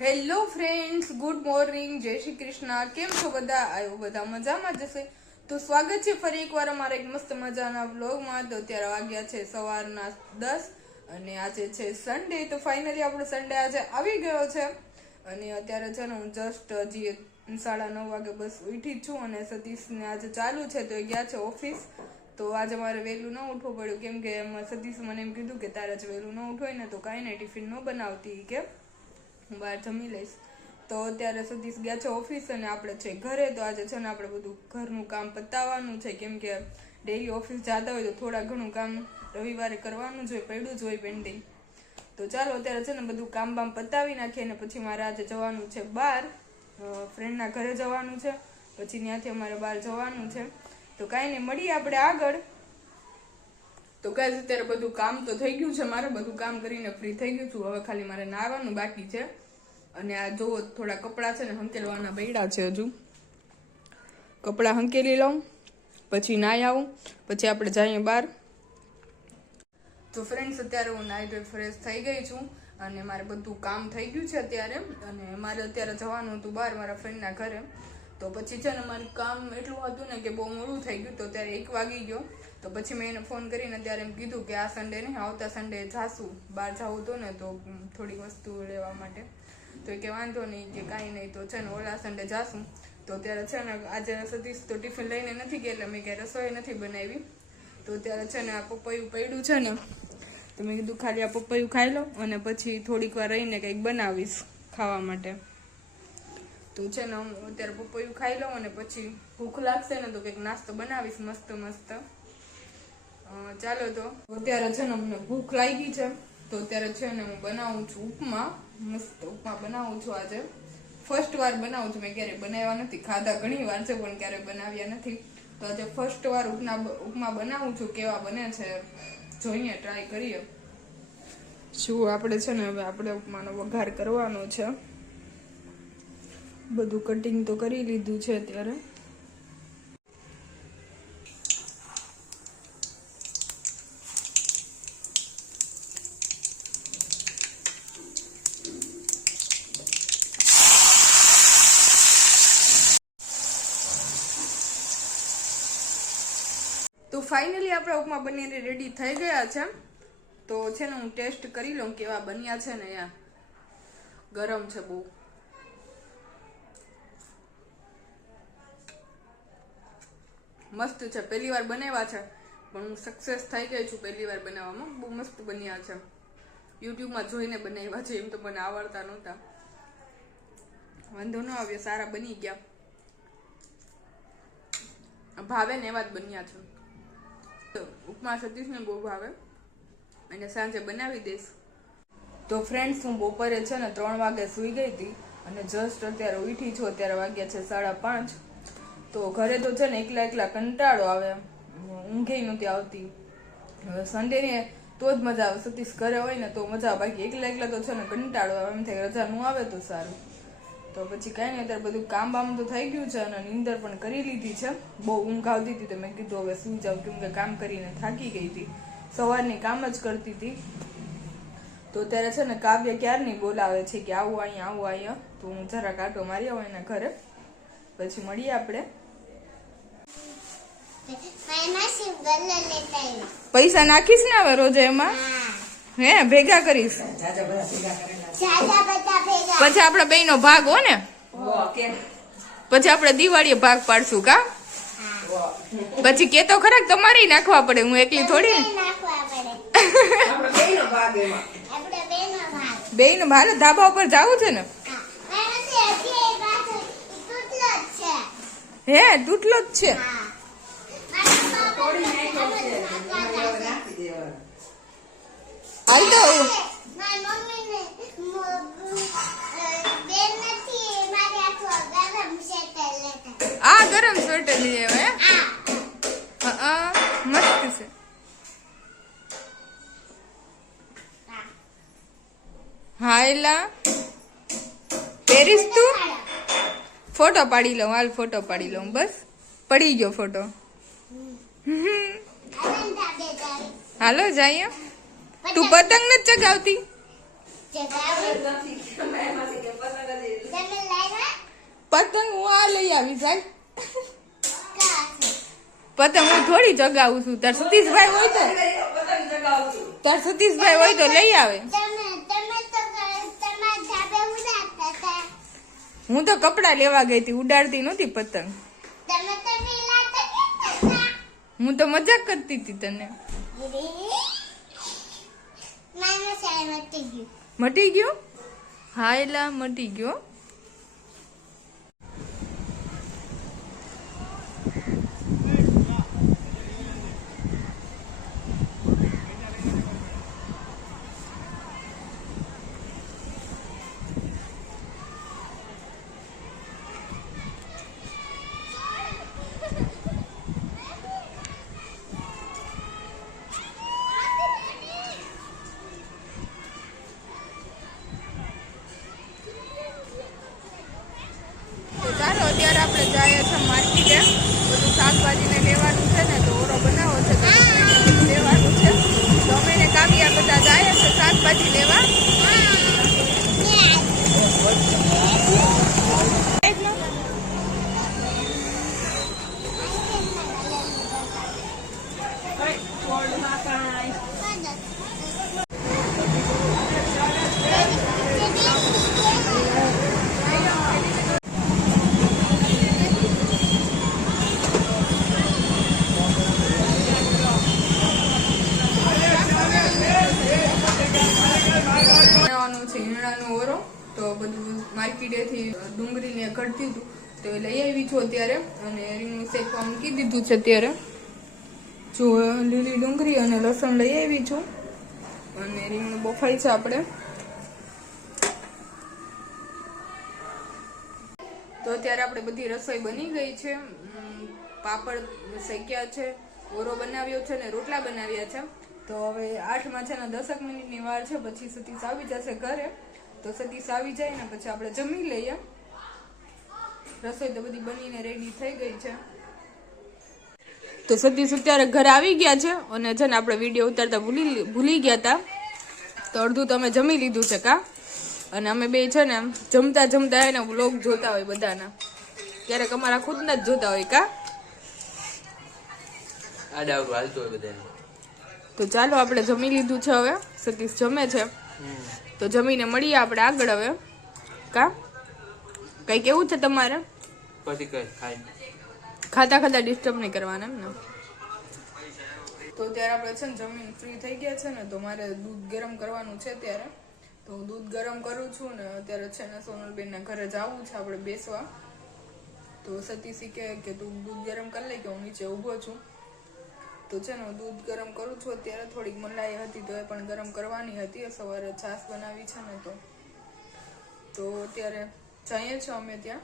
Hello friends, good morning, જય શ્રી કૃષ્ણ. કેમ છો બધા? આવ્યો બધા મજામાં જશે. તો સ્વાગત છે ફરી એકવાર અમારા એક મસ્ત મજાના વ્લોગમાં. તો અત્યારે વાગ્યા છે સવારના 10 અને આજે છે સન્ડે. તો ફાઇનલી આપણો સન્ડે આજે આવી ગયો છે અને અત્યારે છે ને હું જસ્ટ હજી 9:30 વાગે બસ ઉઠી જ છું અને સતીશને આજે ચાલુ છે તો એ ગયા છે ઓફિસ. તો આજે મારે વહેલું ન ઉઠવું પડ્યું કેમ કે સતીશ મને એમ કીધું કે તારે જ વહેલું ન ઉઠવું હોય ને તો કાંઈ નહીં, ટિફિન ન બનાવતી કે હું બહાર જમી લઈશ. તો અત્યારે સતીશ ગયા છે ઓફિસ અને આપણે છે ઘરે. તો આજે છે ને આપણે બધું ઘરનું કામ પતાવવાનું છે કેમ કે ડેઈલી ઓફિસ જતા હોય તો થોડા ઘણું કામ રવિવારે કરવાનું જ હોય, પડ્યું જ હોય પેન્ડિંગ. તો ચાલો અત્યારે છે ને બધું કામ બામ પતાવી નાખીએ અને પછી મારે આજે જવાનું છે બહાર, ફ્રેન્ડના ઘરે જવાનું છે. પછી ત્યાંથી અમારે બહાર જવાનું છે. તો કાંઈ નહીં, મળીએ આપણે આગળ. તો ગાઈસ અત્યારે બધું કામ તો થઈ ગયું છે, મારે બધું કામ કરીને ફ્રી થઈ ગયું છું. હવે ખાલી મારે નાહવાનું બાકી છે અને આ જો થોડા કપડાં છે ને હંકેલવાના બૈડા છે. હજુ કપડાં હંકેલી લઉં પછી નાહી આવું, પછી આપણે જઈએ બહાર. તો ફ્રેન્ડ્સ અત્યારે હું નાહી ધોઈ ફ્રેશ થઈ ગઈ છું અને મારે બધું કામ થઈ ગયું છે અત્યારે. અને મારે અત્યારે જવાનું હતું બહાર મારા ફ્રેન્ડના ઘરે. તો પછી છે ને મારું કામ એટલું હતું ને કે બહુ મોડું થઈ ગયું. તો અત્યારે 1 વાગી ગયો. તો પછી મેં એને ફોન કરીને ત્યારે એમ કીધું કે આ સન્ડે નહીં, આવતા સન્ડે જાશું, બહાર જવું હતું ને તો થોડી વસ્તુ લેવા માટે. તો એ કે વાંધો નહીં, કે કાંઈ નહીં, તો છે ને ઓલા સન્ડે જાશું. તો અત્યારે છે ને આજે સતીશ તો ટિફિન લઈને નથી ગયા એટલે મેં કાંઈ રસોઈ નથી બનાવી. તો અત્યારે છે ને આ પપૈયું પડ્યું છે ને તો મેં કીધું ખાલી આ પપૈયું ખાઈ લો અને પછી થોડીક વાર રહીને કંઈક બનાવીશ ખાવા માટે. તો છે ને હું અત્યારે પપૈયું ખાઈ લઉં અને પછી ભૂખ લાગશે ને તો કંઈક નાસ્તો બનાવીશ મસ્ત મસ્ત. ચાલો તો અત્યારે છે ને અમને ભૂખ લાગી છે તો અત્યારે છે ને હું બનાવું છું ઉપમા. મસ્ત ઉપમા બનાવું છું આજે. ફર્સ્ટ વાર બનાવું છું, મેં ક્યારેય બનાવ્યા નથી. ખાધા ઘણી વાર છે પણ ક્યારેય બનાવ્યા નથી. તો આજે ફર્સ્ટ વાર ઉપમા બનાવું છું. કેવા બને છે જોઈએ, ટ્રાય કરીએ. શું આપણે છે ને હવે આપણે ઉપમાનો વઘાર કરવાનો છે. બધું કટિંગ તો કરી લીધું છે અત્યારે. તો ફાઇનલી આપણા ઉપમા બનીને રેડી થઈ ગયા છે. તો છે ને હું ટેસ્ટ કરી લઉં કેવા બન્યા છે ને. યાર ગરમ છે બહુ. મસ્ત છે. પહેલી વાર બનાવ્યા છે પણ હું સક્સેસ થઈ ગઈ છું પહેલી વાર બનાવવામાં. બહુ મસ્ત બન્યા છે. યુટ્યુબમાં જોઈને બનાવ્યા છે, એમ તો મને આવડતા નહોતા. વાંધો ન આવ્યો, સારા બની ગયા. ભાવે ને એવા જ બન્યા છે. તો ઉપમા સતીશને બહુ ભાવે અને સાંજે બનાવી દઈશ. તો ફ્રેન્ડ્સ હું બપોરે છે ને 3 વાગે સૂઈ ગઈ હતી અને જસ્ટ અત્યારે ઉઠી છું. અત્યારે વાગ્યા છે 5:30. તો ઘરે તો છે ને એકલા કંટાળો આવે, ઊંઘે નહોતી આવતી. હવે સન્ડે ને તો જ મજા આવે, સતીશ ઘરે હોય ને તો મજા આવે, બાકી એકલા તો છે ને કંટાળો આવે. એમ થાય રજા નું આવે તો સારું. તો પછી કાંઈ નહીં, અત્યારે બધું કામ બામ તો થઈ ગયું છે અને નીંદર પણ કરી લીધી છે. બહુ ઊંઘ આવતી હતી તો મેં કીધું હવે સુઈ જાઉં કેમ કે કામ કરીને થાકી ગઈ હતી. સવારની કામ જ કરતી હતી. તો અત્યારે છે ને કાવ્ય ક્યારની બોલાવે છે કે આવું અહીંયા. તો હું જરા કાંટો મારી આવું એના ઘરે, પછી મળીએ આપણે. પૈસા નાખીશ ને હવે રોજે એમાં? હે ભેગા કરીશ પછી આપડે બેનો ભાગ હો ને, પછી આપણે દિવાળીએ ભાગ પાડશું કા. પછી કેતો ખરા તમારે નાખવા પડે, હું એકલી થોડી. બેનો ભાગ ધાબા ઉપર જવું છે ને. હે તૂટલો જ છે. હાલ તો આ ગરમ સ્વેટર લઈ આવ્યા. મસ્ત છે. હા એલા પહેરીશ તું? ફોટો પાડી લઉં. હાલ ફોટો પાડી લઉં. બસ પડી ગયો ફોટો. હાલો જઈએ. તું પતંગ નથી ચગાવતી? ચગાવી જાય પતંગ હું થોડી ચગાવું છું. તાર સતીશભાઈ હોય તો લઈ આવે. હું તો કપડા લેવા ગઈ હતી, ઉડાડતી નહોતી પતંગ. હું તો મજાક કરતી હતી તને. મટી ગયો? હા એલા મટી ગયો. ચાલો અત્યારે આપણે જઈએ છીએ માર્કેટે, બધું શાકભાજીને લેવાનું છે ને, તો ઓરો બનાવો છે તો બધું લેવાનું છે. તો અમે એને કાવ્યા બધા જાય છે શાકભાજી લેવા. ઓરો તો બધું માર્કેટેથી ડુંગળીને કઢતી હતું તો એ લઈ આવી છું અત્યારે, અને રીંગણું શેકવા મૂકી દીધું છે અત્યારે. જો લીલી ડુંગળી અને લસણ લઈ આવી છું, અને રીંગણું બફાઈ છે આપણે. તો અત્યારે આપણે બધી રસોઈ બની ગઈ છે. પાપડ શેક્યા છે, ઓરો બનાવ્યો છે ને રોટલા બનાવ્યા છે. તો હવે 8માં છે ને 10 મિનિટની વાર છે, પછી સતીશ આવી જશે ઘરે. તો સતીશ આવી જાય ને પછી આપણે જમી લઈએ. રસોઈ તો બધી બનીને રેડી થઈ ગઈ છે. તો સતીશ અત્યારે ઘરે આવી ગયા છે, અને છે ને આપણે વિડીયો ઉતારતા ભૂલી ગયા હતા, તો અડધું તો અમે જમી લીધું છે કા. અને અમે બે છે ને જમતા એને વ્લોગ જોતા હોય બધાના, ક્યારેક અમારા ખુદના જ જોતા હોય કા. તો ચાલો આપણે જમી લીધું છે, હવે સતીશ જમે છે. તો જમીને મળીએ આપણે આગળ હવે કા. કઈ કેવું છે તમારે? ખાતા ડિસ્ટર્બ નહીં કરવાના એમ ને. તો ત્યારે આપણે છે ને જમીન ફ્રી થઈ ગયા છે ને, તો મારે દૂધ ગરમ કરવાનું છે ત્યારે. તો દૂધ ગરમ કરું છું ને અત્યારે છે ને સોનલબેનના ઘરે જવું છે આપણે બેસવા. તો સતીશ કહે કે તું દૂધ ગરમ કરી લે કે હું નીચે ઊભો છું. તો છે ને દૂધ ગરમ કરું છું અત્યારે. થોડીક મલાઈ હતી તો એ પણ ગરમ કરવાની હતી, સવારે છાશ બનાવી છે ને. તો અત્યારે જઈએ છીએ અમે ત્યાં.